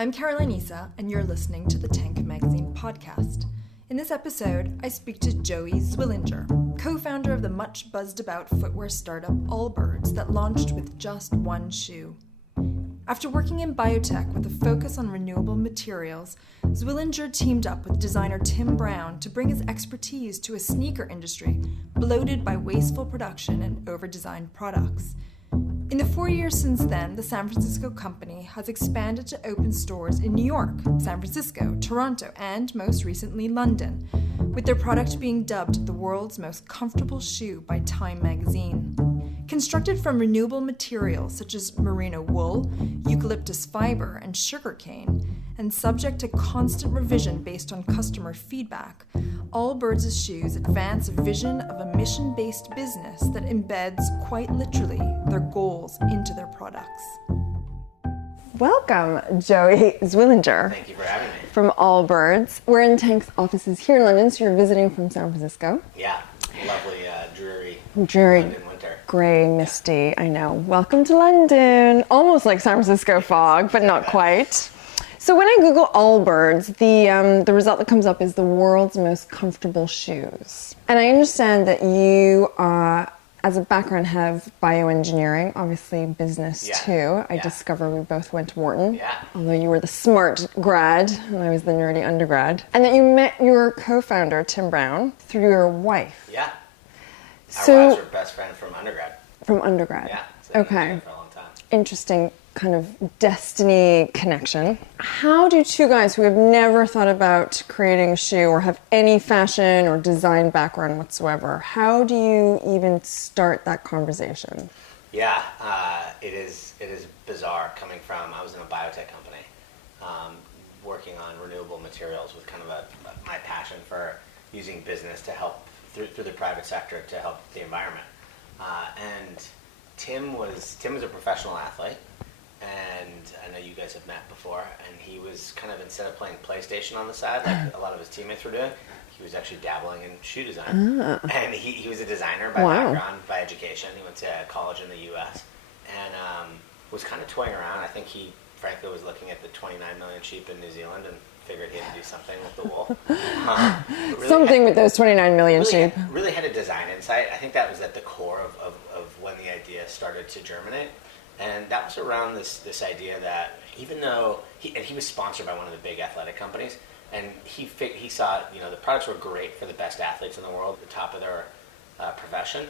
I'm Caroline Issa, and you're listening to the Tank Magazine podcast. In this episode, I speak to Joey Zwillinger, co-founder of the much buzzed-about footwear startup Allbirds that launched with just one shoe. After working in biotech with a focus on renewable materials, Zwillinger teamed up with designer Tim Brown to bring his expertise to a sneaker industry bloated by wasteful production and over-designed products. In the 4 years since then, the San Francisco company has expanded to open stores in New York, San Francisco, Toronto, and most recently London, with their product being dubbed the world's most comfortable shoe by Time magazine. Constructed from renewable materials such as merino wool, eucalyptus fiber, and sugarcane, and subject to constant revision based on customer feedback, Allbirds' shoes advance a vision of a mission-based business that embeds, quite literally, their goals into their products. Welcome, Joey Zwillinger. Thank you for having me. From Allbirds. We're in Tank's offices here in London, so you're visiting from San Francisco. Yeah, lovely, dreary London winter. Gray, misty, I know. Welcome to London. Almost like San Francisco fog, but not quite. So when I Google Allbirds, the result that comes up is the world's most comfortable shoes. And I understand that you, as a background, have bioengineering, obviously business too. I discover we both went to Wharton, although you were the smart grad and I was the nerdy undergrad. And that you met your co-founder, Tim Brown, through your wife. Yeah. So, our wives were best friends from undergrad. From undergrad. Yeah. So okay. For a long time. Interesting kind of destiny connection. How do two guys who have never thought about creating a shoe or have any fashion or design background whatsoever, how do you even start that conversation? Yeah, it is bizarre coming from, I was in a biotech company, working on renewable materials with kind of my passion for using business to help through the private sector to help the environment. And Tim was a professional athlete, and I know you guys have met before, and he was kind of, instead of playing PlayStation on the side like a lot of his teammates were doing, he was actually dabbling in shoe design. And he was a designer by background, by education. He went to college in the US and was kind of toying around. I think he frankly was looking at the 29 million sheep in New Zealand and figured he had to do something with the wool. Really something with those 29 million sheep. Really had a design insight. I think that was at the core of when the idea started to germinate. And that was around this idea that even though he was sponsored by one of the big athletic companies, and he saw, the products were great for the best athletes in the world, at the top of their profession,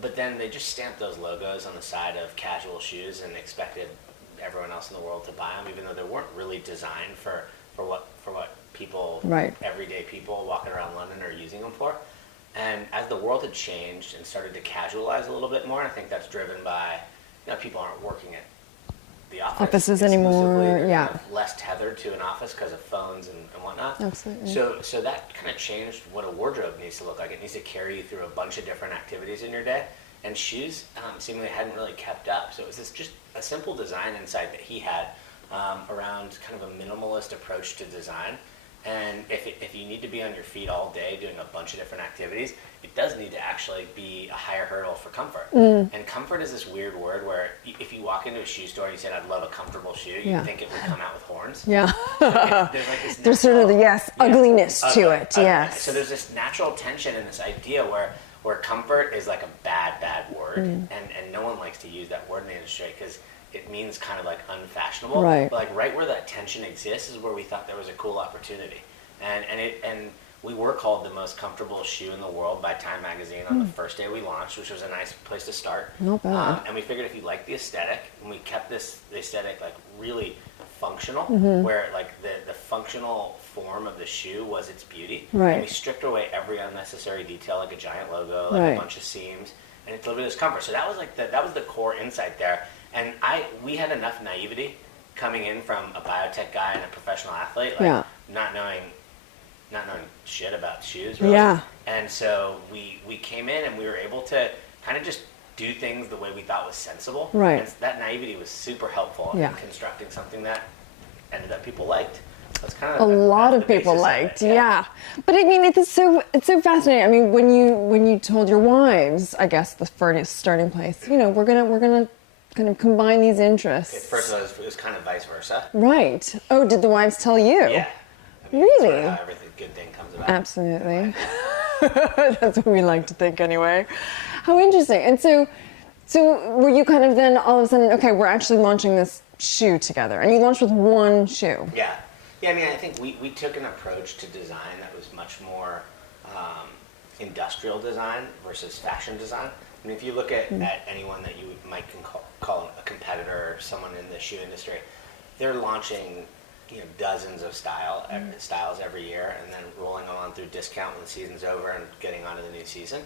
but then they just stamped those logos on the side of casual shoes and expected everyone else in the world to buy them, even though they weren't really designed for what people, everyday people walking around London are using them for. And as the world had changed and started to casualize a little bit more, I think that's driven by, people aren't working at the offices anymore. They're yeah, kind of less tethered to an office because of phones and whatnot. Absolutely. So that kind of changed what a wardrobe needs to look like. It needs to carry you through a bunch of different activities in your day. And shoes seemingly hadn't really kept up. So it was just a simple design insight that he had around kind of a minimalist approach to design. And if you need to be on your feet all day doing a bunch of different activities, it does need to actually be a higher hurdle for comfort. And comfort is this weird word where if you walk into a shoe store and you said, I'd love a comfortable shoe, you'd think it would come out with horns. Yeah. So there's like this there's sort of ugliness to it, yes. So there's this natural tension in this idea where comfort is like a bad word, and no one likes to use that word in the industry because it means kind of like unfashionable. Right. But like right where that tension exists is where we thought there was a cool opportunity. And we were called the most comfortable shoe in the world by Time magazine on the first day we launched, which was a nice place to start. Not bad. And we figured if you like the aesthetic, and we kept the aesthetic like really functional, where like the functional form of the shoe was its beauty. Right. And we stripped away every unnecessary detail, like a giant logo, like a bunch of seams, and it delivered this comfort. So that was like that was the core insight there. And we had enough naivety coming in from a biotech guy and a professional athlete, not knowing shit about shoes, really. Yeah. And so we came in and we were able to kind of just do things the way we thought was sensible. Right. And that naivety was super helpful in constructing something that ended up people liked. That's kind of a lot of people liked, yeah. But I mean, it's so fascinating. I mean, when you told your wives, I guess the first starting place, we're gonna kind of combine these interests? First of all, it was kind of vice versa. Right. Oh, did the wives tell you? Yeah. I mean, Really? It's sort of how every good thing comes about. Absolutely. That's what we like to think anyway. How interesting. And so were you kind of then all of a sudden, okay, we're actually launching this shoe together, and you launched with one shoe? Yeah. Yeah, I mean, I think we took an approach to design that was much more industrial design versus fashion design. I mean, if you look at anyone that you might call a competitor or someone in the shoe industry, they're launching dozens of styles every year and then rolling them on through discount when the season's over and getting on to the new season.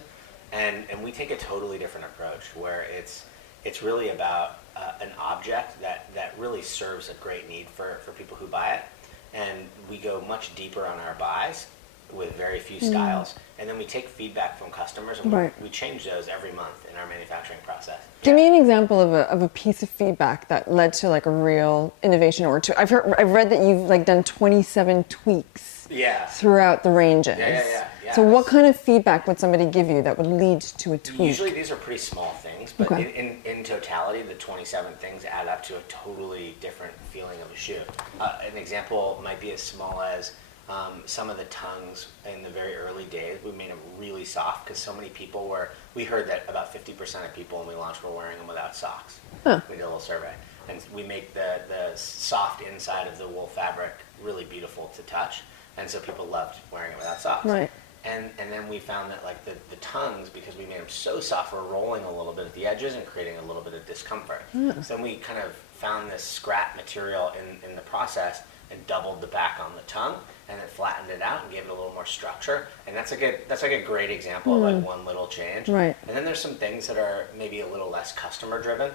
And we take a totally different approach where it's really about an object that really serves a great need for people who buy it. And we go much deeper on our buys with very few styles. And then we take feedback from customers and we change those every month in our manufacturing process. Give me an example of a piece of feedback that led to like a real innovation or two. I've read that you've like done 27 tweaks throughout the ranges. Yeah. So what kind of feedback would somebody give you that would lead to a tweak? Usually these are pretty small things, but in totality, the 27 things add up to a totally different feeling of a shoe. An example might be as small as some of the tongues in the very early days. We made them really soft because so many people we heard that about 50% of people when we launched were wearing them without socks. Huh. We did a little survey. And we make the soft inside of the wool fabric really beautiful to touch. And so people loved wearing it without socks. Right. And then we found that like the tongues, because we made them so soft, were rolling a little bit at the edges and creating a little bit of discomfort. So then we kind of found this scrap material in the process and doubled the back on the tongue and then flattened it out and gave it a little more structure. And that's like a great example of like one little change. Right. And then there's some things that are maybe a little less customer driven.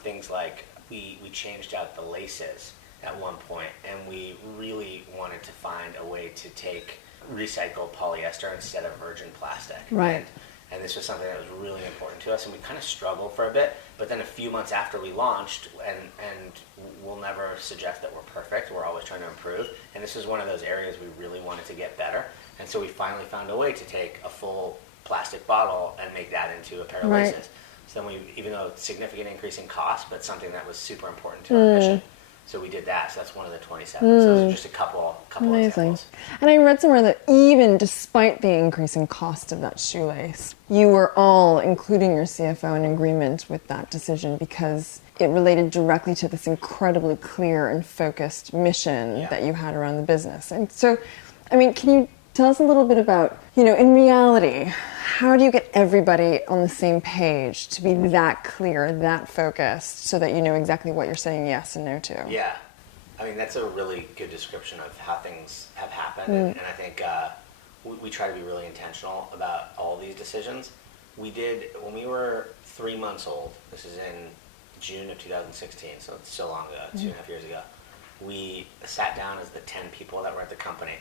Things like we changed out the laces at one point, and we really wanted to find a way to take recycled polyester instead of virgin plastic. Right. And this was something that was really important to us, and we kind of struggled for a bit, but then a few months after we launched, and we'll never suggest that we're perfect, we're always trying to improve, and this is one of those areas we really wanted to get better, and so we finally found a way to take a full plastic bottle and make that into a pair of laces. So then even though it's a significant increase in cost, but something that was super important to our mission. So we did that. So that's one of the 27. So those are just a couple examples. And I read somewhere that even despite the increase in cost of that shoelace, you were all, including your CFO, in agreement with that decision because it related directly to this incredibly clear and focused mission that you had around the business. And so, I mean, can you tell us a little bit about, in reality, how do you get everybody on the same page to be that clear, that focused, so that you know exactly what you're saying yes and no to? Yeah. I mean, that's a really good description of how things have happened. And I think we try to be really intentional about all these decisions. We did, when we were 3 months old, this is in June of 2016, so it's so long ago, 2.5 years ago, we sat down as the 10 people that were at the company.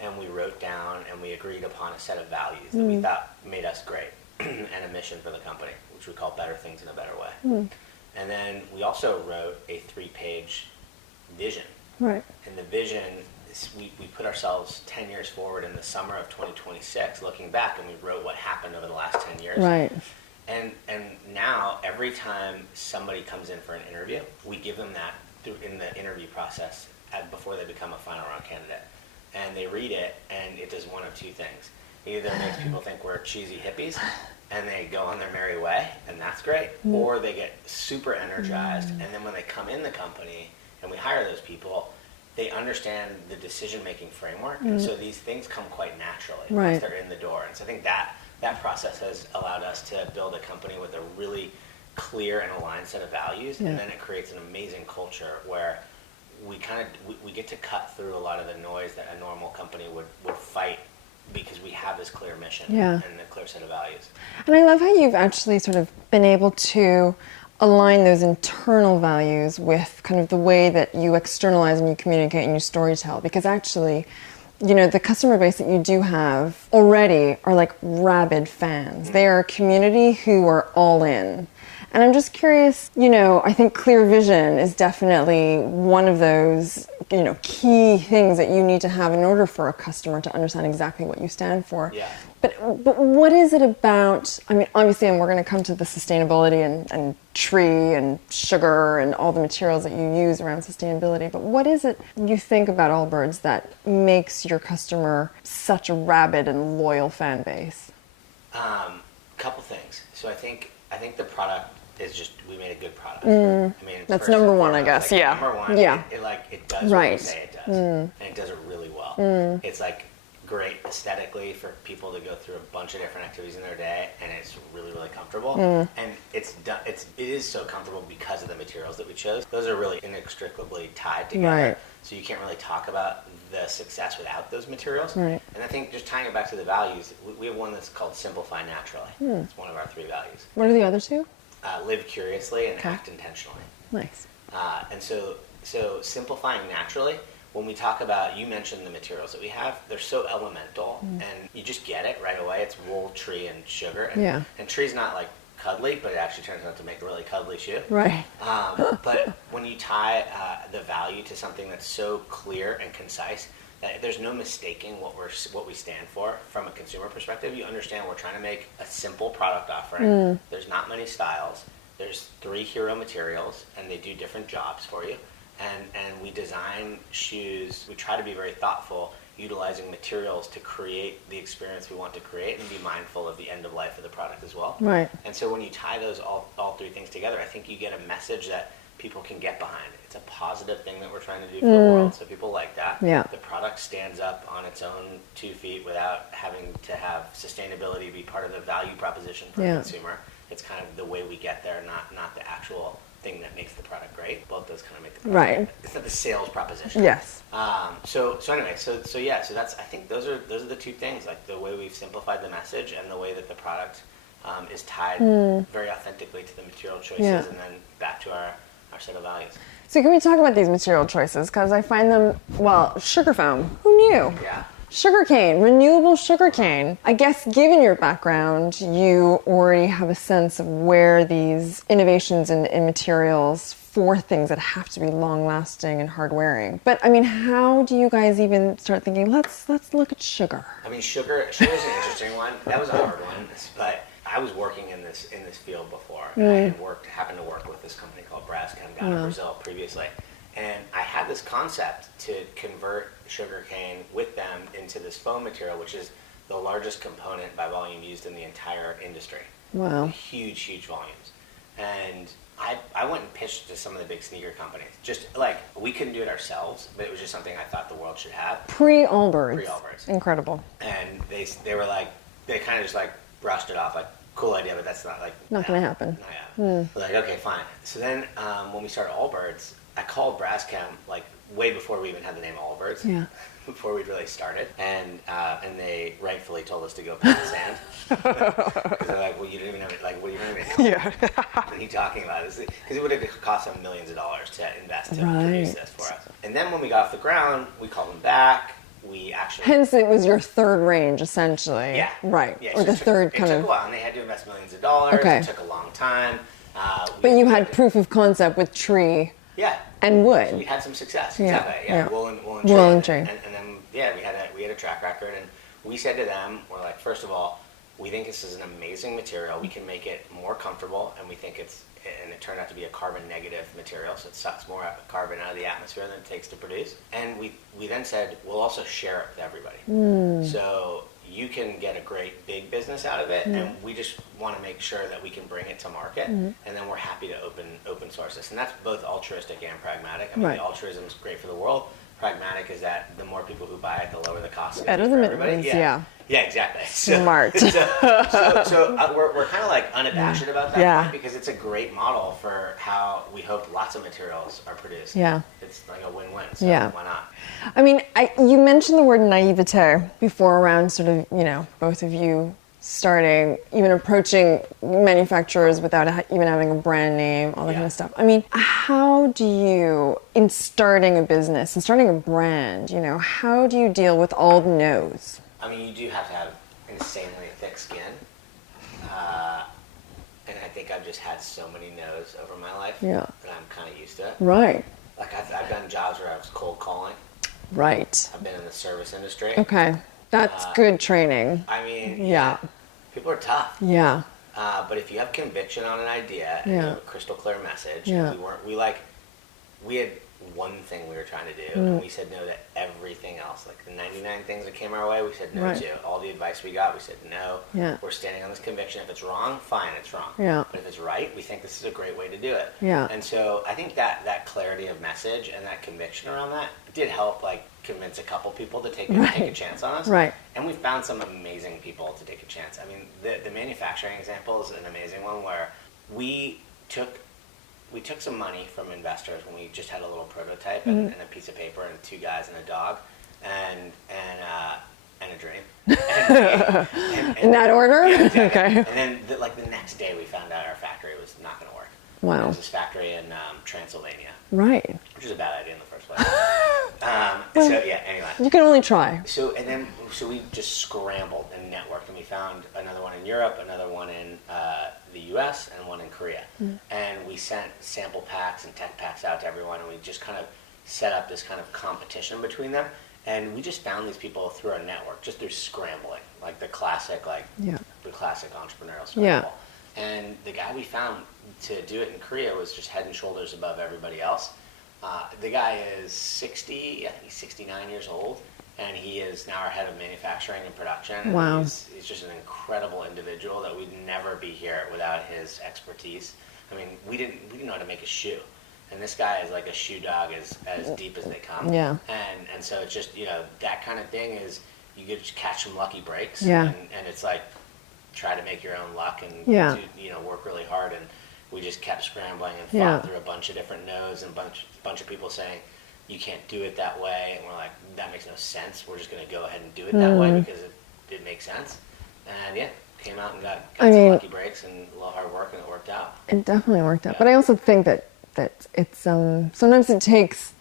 And we wrote down and we agreed upon a set of values that we thought made us great and a mission for the company, which we call Better Things in a Better Way. And then we also wrote a 3-page vision. Right. And the vision, we put ourselves 10 years forward in the summer of 2026, looking back, and we wrote what happened over the last 10 years. Right. And now, every time somebody comes in for an interview, we give them that in the interview process before they become a final round candidate. And they read it, and it does one of two things. Either it makes people think we're cheesy hippies, and they go on their merry way, and that's great, or they get super energized, and then when they come in the company and we hire those people, they understand the decision-making framework, and so these things come quite naturally once they're in the door. And so I think that process has allowed us to build a company with a really clear and aligned set of values, and then it creates an amazing culture where we get to cut through a lot of the noise that a normal company would fight because we have this clear mission and a clear set of values. And I love how you've actually sort of been able to align those internal values with kind of the way that you externalize and you communicate and you storytell, because actually, the customer base that you do have already are like rabid fans. They are a community who are all in. And I'm just curious, I think clear vision is definitely one of those, key things that you need to have in order for a customer to understand exactly what you stand for. Yeah. But what is it about, I mean, obviously, and we're going to come to the sustainability and tree and sugar and all the materials that you use around sustainability, but what is it you think about Allbirds that makes your customer such a rabid and loyal fan base? Couple things. So I think the product is just, we made a good product. I mean, that's number one, I guess. Like, yeah. Number one. Yeah. It does right. what we say it does, and it does it really well. It's like great aesthetically for people to go through a bunch of different activities in their day, and it's really, really comfortable. And it is so comfortable because of the materials that we chose. Those are really inextricably tied together. Right. So you can't really talk about the success without those materials. Right. And I think just tying it back to the values, we have one that's called Simplify Naturally. It's one of our 3 values. What are the other 2? Live curiously and act intentionally. Nice. And so simplifying naturally, when we talk about, you mentioned the materials that we have, they're so elemental, and you just get it right away. It's wool, tree, and sugar. And, and tree's not like cuddly, but it actually turns out to make a really cuddly shoe. Right. But when you tie the value to something that's so clear and concise, that there's no mistaking what we stand for from a consumer perspective. You understand we're trying to make a simple product offering. There's not many styles. There's 3 hero materials, and they do different jobs for you. And we design shoes, we try to be very thoughtful, utilizing materials to create the experience we want to create and be mindful of the end of life of the product as well. Right. And so when you tie those all 3 things together, I think you get a message that people can get behind. It's a positive thing that we're trying to do for the world, so people like that. Yeah. The product stands up on its own 2 feet without having to have sustainability be part of the value proposition for the consumer. It's kind of the way we get there, not the actual thing that makes the product great. Both those kind of make the product Right. great. It's not the sales proposition. Yes. So that's, I think those are the 2 things, like the way we've simplified the message and the way that the product is tied very authentically to the material choices and then back to our set of values. So can we talk about these material choices? Because I find them, well, sugar foam. Who knew? Yeah. Sugarcane, renewable sugarcane. I guess given your background, you already have a sense of where these innovations in materials for things that have to be long-lasting and hard-wearing. But I mean, how do you guys even start thinking, let's look at sugar? I mean, sugar is an interesting one. That was a hard one, but I was working in this field before. And I had happened to work with this company called Braskem down in Brazil previously. And I had this concept to convert sugarcane with them into this foam material, which is the largest component by volume used in the entire industry. Wow. Huge, huge volumes. And I went and pitched to some of the big sneaker companies. Just like, we couldn't do it ourselves, but it was just something I thought the world should have. Pre-Allbirds. Pre-Allbirds. Incredible. And they were like, they kind of just like brushed it off, like, cool idea, but that's not like... Not going to happen. Like, okay, fine. So then when we started Allbirds, I called Braskem like way before we even had the name Allbirds. Yeah. Before we'd really started, and they rightfully told us to go pound sand. Because they're like, well, you didn't even have it. Like, what are you doing? Yeah. What are you talking about? Because it would have cost them millions of dollars to invest to produce this for us. And then when we got off the ground, we called them back. We actually... Hence, it was your third range, essentially. Yeah. Right. Yeah, or the third kind It of... took a while, and they had to invest millions of dollars. Okay. It took a long time. But you had proof of concept with tree. Yeah. And wood. So we had some success. Yeah. Exactly. Yeah. Wool and tree. And then we had a track record, and we said to them, we're like, first of all, we think this is an amazing material. We can make it more comfortable, and we think it turned out to be a carbon negative material, so it sucks more carbon out of the atmosphere than it takes to produce. And we then said, we'll also share it with everybody. So you can get a great big business out of it, and we just want to make sure that we can bring it to market, and then we're happy to open source this. And that's both altruistic and pragmatic. I mean, the altruism is great for the world. Pragmatic is that the more people who buy it, the lower the cost. Better than everybody. Yeah, exactly. Smart. So we're kind of like unabashed about that point, because it's a great model for how we hope lots of materials are produced. Yeah. It's like a win-win, so why not? I mean, you mentioned the word naivete before around sort of, both of you starting, even approaching manufacturers without even having a brand name, all that kind of stuff. I mean, how do you, in starting a business and starting a brand, how do you deal with all the no's? I mean, you do have to have insanely thick skin. And I think I've just had so many no's over my life that I'm kind of used to it. Right. Like I've done jobs where I was cold calling. Right. I've been in the service industry. Okay. That's good training. I mean, Yeah. people are tough. Yeah. But if you have conviction on an idea and you have a crystal clear message, we had one thing we were trying to do, and we said no to everything else. Like the 99 things that came our way, we said no to. All the advice we got, we said no. Yeah. We're standing on this conviction. If it's wrong, fine, it's wrong. Yeah. But if it's right, we think this is a great way to do it. Yeah. And so I think that clarity of message and that conviction around that did help, like, convince a couple people to take a chance on us. Right. And we found some amazing people to take a chance. I mean, the manufacturing example is an amazing one where we took some money from investors when we just had a little prototype and a piece of paper and 2 guys and a dog and a dream. And In that order? Yeah, exactly. Okay. And then the next day we found out our factory was not going to work. Wow. It was this factory in Transylvania. Right. Which is a bad idea in the first place. Anyway. You can only try. So we just scrambled and networked, and we found another one in Europe, another one in the U.S., and one in Korea. And we sent sample packs and tech packs out to everyone, and we just kind of set up this kind of competition between them. And we just found these people through our network, just through scrambling, like the classic entrepreneurial scramble. Yeah. And the guy we found to do it in Korea was just head and shoulders above everybody else. The guy is 60, I think he's 69 years old, and he is now our head of manufacturing and production. Wow. He's just an incredible individual that we'd never be here without his expertise. I mean, we didn't know how to make a shoe. And this guy is like a shoe dog as deep as they come. Yeah. And so it's just, that kind of thing is you get to catch some lucky breaks. Yeah. And it's like, try to make your own luck and work really hard. And we just kept scrambling and fought through a bunch of different no's and bunch of people saying, you can't do it that way. And we're like, that makes no sense. We're just going to go ahead and do it that way because it makes sense. And came out and got some lucky breaks and a little hard work, and it worked out. It definitely worked out. But I also think that it's sometimes it takes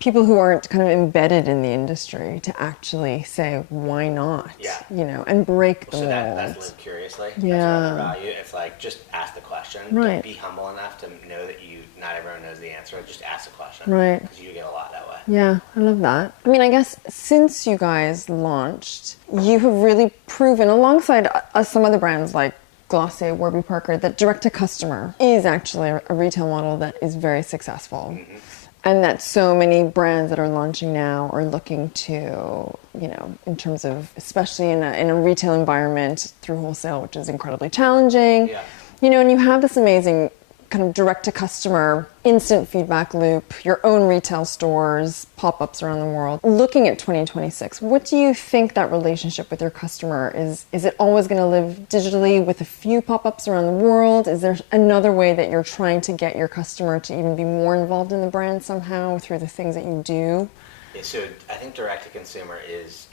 people who aren't kind of embedded in the industry to actually say, why not? Yeah. And break the mold. That's live curiously. Yeah. That's another value. It's like, just ask the question. Right. Be humble enough to know that not everyone knows the answer. Just ask the question. Right. Because you get a lot that way. Yeah, I love that. I mean, I guess since you guys launched, you have really proven, alongside some other brands like Glossier, Warby Parker, that direct-to-customer is actually a retail model that is very successful. Mm-hmm. And that so many brands that are launching now are looking to, in terms of, especially in a retail environment through wholesale, which is incredibly challenging. Yeah. And you have this amazing kind of direct-to-customer instant feedback loop, your own retail stores, pop-ups around the world. Looking at 2026, what do you think that relationship with your customer is? Is it always going to live digitally with a few pop-ups around the world? Is there another way that you're trying to get your customer to even be more involved in the brand somehow through the things that you do? Yeah, so I think direct-to-consumer is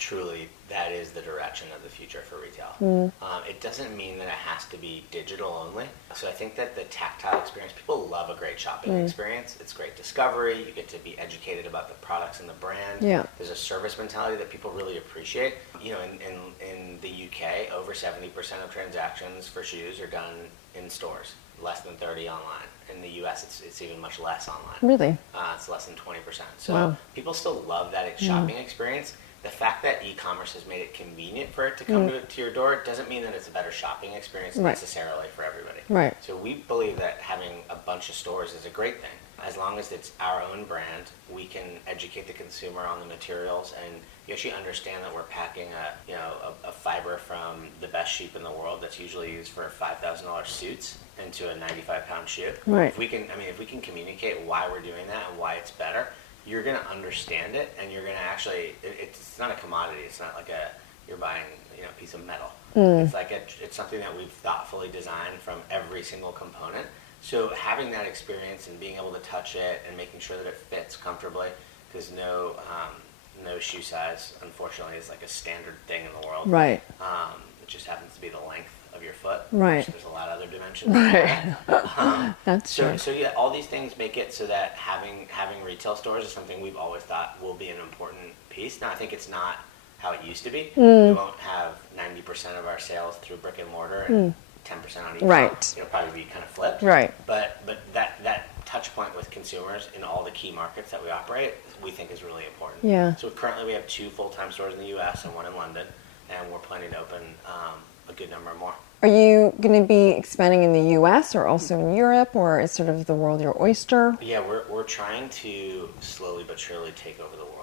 the direction of the future for retail. It doesn't mean that it has to be digital only. So I think that the tactile experience, people love a great shopping experience. It's great discovery. You get to be educated about the products and the brand. Yeah. There's a service mentality that people really appreciate. In the UK, over 70% of transactions for shoes are done in stores, less than 30 online. In the US, it's even much less online. Really? It's less than 20%. So people still love that shopping experience. The fact that e-commerce has made it convenient for it to come to your door doesn't mean that it's a better shopping experience necessarily for everybody. Right. So we believe that having a bunch of stores is a great thing. As long as it's our own brand, we can educate the consumer on the materials, and you actually understand that we're packing a fiber from the best sheep in the world that's usually used for $5,000 suits into a 95-pound shoe. Right. If we can communicate why we're doing that and why it's better, you're going to understand it, and you're going to actually, it's not a commodity. It's not like you're buying a piece of metal. It's like it's something that we've thoughtfully designed from every single component. So having that experience and being able to touch it and making sure that it fits comfortably, because no shoe size, unfortunately, is like a standard thing in the world. Right. It just happens to be the length of your foot. Right. There's a lot of other dimensions. Right. That's true. So yeah, all these things make it so that having retail stores is something we've always thought will be an important piece. Now, I think it's not how it used to be. We won't have 90% of our sales through brick and mortar and 10% on e-com. Right. It'll probably be kind of flipped. Right. But that touch point with consumers in all the key markets that we operate, we think is really important. Yeah. So currently we have 2 full-time stores in the U.S. and 1 in London. and we're planning to open a good number more. Are you going to be expanding in the U.S. or also in Europe, or is sort of the world your oyster? Yeah, we're trying to slowly but surely take over the world.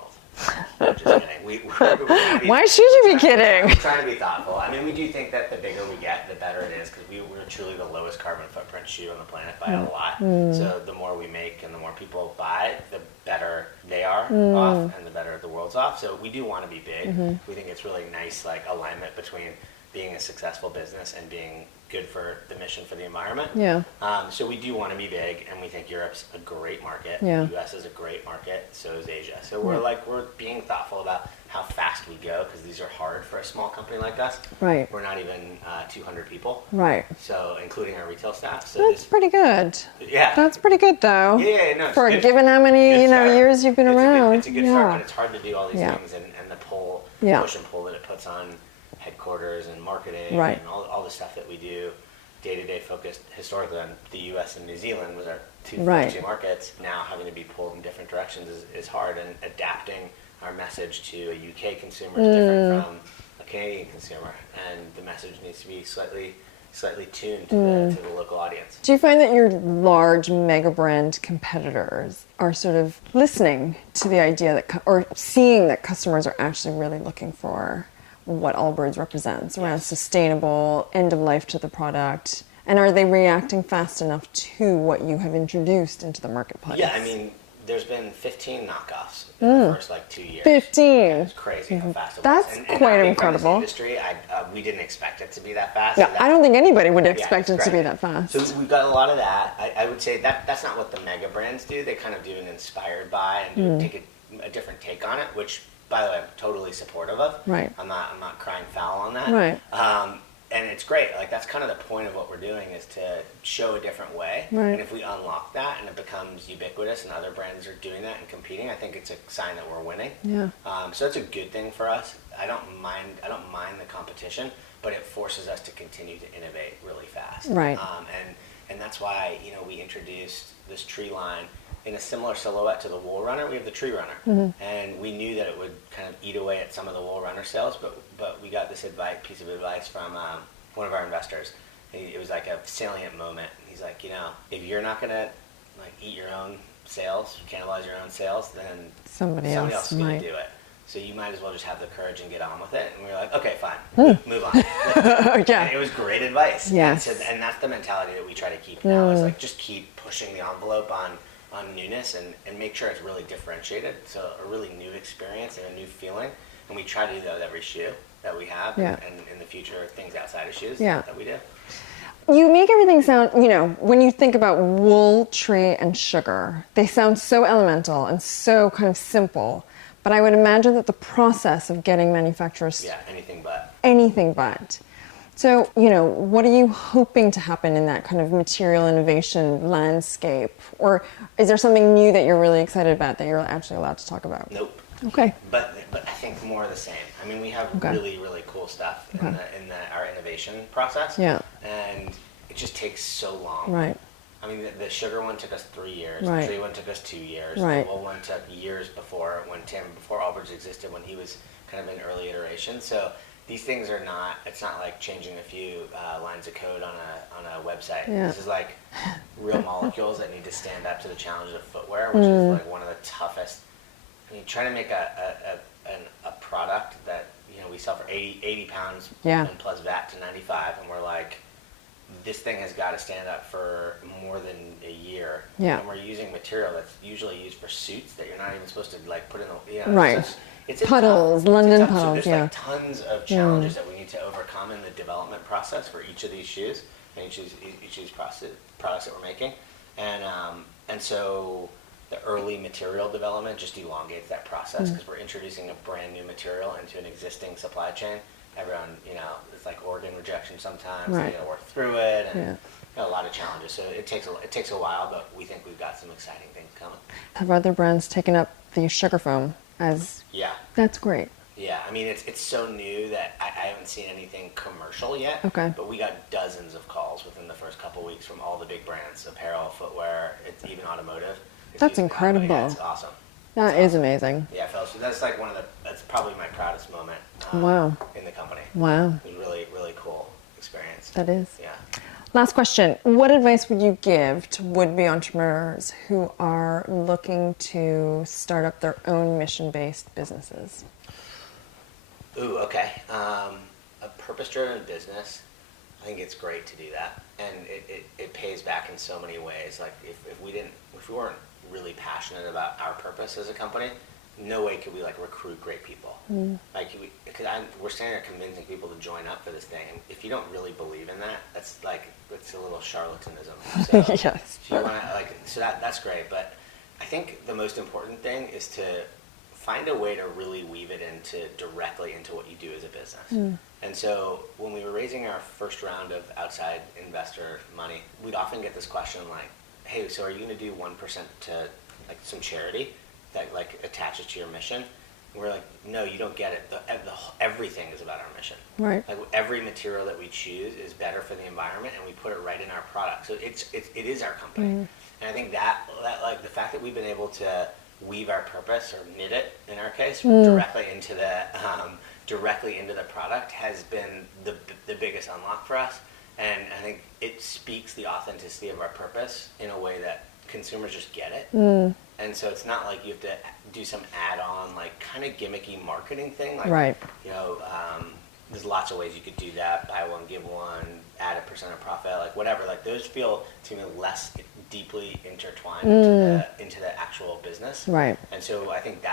I'm just kidding. Why should you be kidding? We're trying to be thoughtful. I mean, we do think that the bigger we get, the better it is, because we're truly the lowest carbon footprint shoe on the planet by a lot. So the more we make and the more people buy, the better they are off and the better the world's off. So we do want to be big. We think it's really nice, like, alignment between being a successful business and being good for the mission for the environment. Yeah. So we do want to be big, and we think Europe's a great market. Yeah. The US is a great market. So is Asia. So we're being thoughtful about how fast we go, because these are hard for a small company like us. Right. We're not even 200 people. Right. So including our retail staff. So That's pretty good. Yeah. That's pretty good, though. Yeah, no. For given how many years you've been around. It's a good start, but it's hard to do all these things and the push and pull that it puts on headquarters and marketing and all the stuff that we do day-to-day focused historically on the US and New Zealand was our two markets. Now having to be pulled in different directions is hard, and adapting our message to a UK consumer is different from a Canadian consumer, and the message needs to be slightly tuned to the local audience. Do you find that your large mega brand competitors are sort of listening to the idea that or seeing that customers are actually really looking for what Allbirds represents around sustainable, end of life to the product? And are they reacting fast enough to what you have introduced into the marketplace? Yeah, I mean, there's been 15 knockoffs in the first 2 years. 15? Yeah, it's crazy how fast it was. That's quite incredible. This industry, we didn't expect it to be that fast. Yeah, I don't think anybody would expect it to be that fast. So we've got a lot of that. I would say that's not what the mega brands do. They kind of do an inspired by and take a different take on it, which, by the way, I'm totally supportive of. Right. I'm not crying foul on that. Right. And it's great. Like, that's kind of the point of what we're doing, is to show a different way. Right. And if we unlock that and it becomes ubiquitous and other brands are doing that and competing, I think it's a sign that we're winning. Yeah. So it's a good thing for us. I don't mind the competition, but it forces us to continue to innovate really fast. Right. And that's why, we introduced this tree line in a similar silhouette to the Wool Runner. We have the Tree Runner, and we knew that it would kind of eat away at some of the Wool Runner sales, but we got this piece of advice from one of our investors. It was like a salient moment. He's like, if you're not gonna eat your own sales, cannibalize your own sales, then somebody else is gonna do it. So you might as well just have the courage and get on with it. And we were like, okay, fine, move on. Yeah. And it was great advice. Yes. And that's the mentality that we try to keep now, is just keep pushing the envelope on newness and make sure it's really differentiated. So a really new experience and a new feeling. And we try to do that with every shoe that we have, and in the future, things outside of shoes that we do. You make everything sound, when you think about wool, tree, and sugar, they sound so elemental and so kind of simple. But I would imagine that the process of getting manufacturers... Yeah, anything but. Anything but. So, what are you hoping to happen in that kind of material innovation landscape? Or is there something new that you're really excited about that you're actually allowed to talk about? Nope. Okay. But I think more of the same. I mean, we have really, really cool stuff in our innovation process. Yeah. And it just takes so long. Right. I mean, the sugar one took us 3 years. Right. The tree one took us 2 years. Right. The wool one took years before Allbirds existed, when he was kind of in early iteration. So these things are not, it's not like changing a few lines of code on a website. Yeah. This is like real molecules that need to stand up to the challenges of footwear, which is like one of the toughest. I mean, trying to make a product that, we sell for 80 pounds and plus VAT to 95, and we're like, this thing has got to stand up for more than a year. Yeah. And we're using material that's usually used for suits that you're not even supposed to put in the... Right. It's puddles, London puddles, so there's tons of challenges that we need to overcome in the development process for each of these shoes, and each of these products that we're making. And so the early material development just elongates that process, because we're introducing a brand new material into an existing supply chain. Everyone, it's like organ rejection sometimes. Right. You got to work through it, and a lot of challenges. So it takes a while, but we think we've got some exciting things coming. Have other brands taken up the sugar foam as... Yeah. That's great. Yeah, I mean, it's so new that I haven't seen anything commercial yet. Okay. But we got dozens of calls within the first couple weeks from all the big brands: apparel, footwear, it's even automotive. That's incredible. Yeah, it's awesome. That is amazing. Yeah, Phil. So that's like that's probably my proudest moment. Wow. In the company. Wow. It was really, really cool experience. That is. Yeah. Last question. What advice would you give to would-be entrepreneurs who are looking to start up their own mission-based businesses? Ooh, okay. A purpose-driven business, I think it's great to do that, and it pays back in so many ways. Like if we weren't really passionate about our purpose as a company, no way could we like recruit great people. Like because we're standing there convincing people to join up for this thing, and if you don't really believe in that, that's a little charlatanism. So, Yes. So you want to that's great, but I think the most important thing is to find a way to really weave it directly into what you do as a business. And so when we were raising our first round of outside investor money, we'd often get this question like, hey, so are you going to do 1% to like some charity that like attaches to your mission? And we're like, no, you don't get it. Everything is about our mission. Right. Like every material that we choose is better for the environment, and we put it right in our product. So it is our company. And I think that like the fact that we've been able to weave our purpose or knit it in our case directly into the product has been the biggest unlock for us. And I think it speaks the authenticity of our purpose in a way that consumers just get it. And so it's not like you have to do some add-on, like kind of gimmicky marketing thing. Like, Right. There's lots of ways you could do that. Buy one, give one, add a % of profit, like whatever. Like those feel to me less deeply intertwined into the actual business. Right. And so I think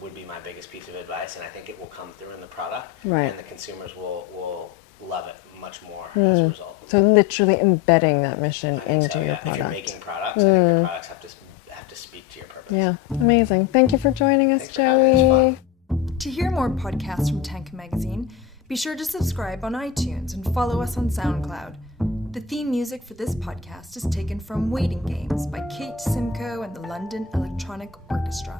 would be my biggest piece of advice, and I think it will come through in the product. Right. And the consumers will love it much more as a result. So literally embedding that mission into your If you're product. making products, I think the products have to speak to your purpose. Yeah, amazing. Thank you for joining us, Thanks for having us. It was Joey. fun. To hear more podcasts from Tank Magazine, be sure to subscribe on iTunes and follow us on SoundCloud. The theme music for this podcast is taken from Waiting Games by Kate Simcoe and the London Electronic Orchestra.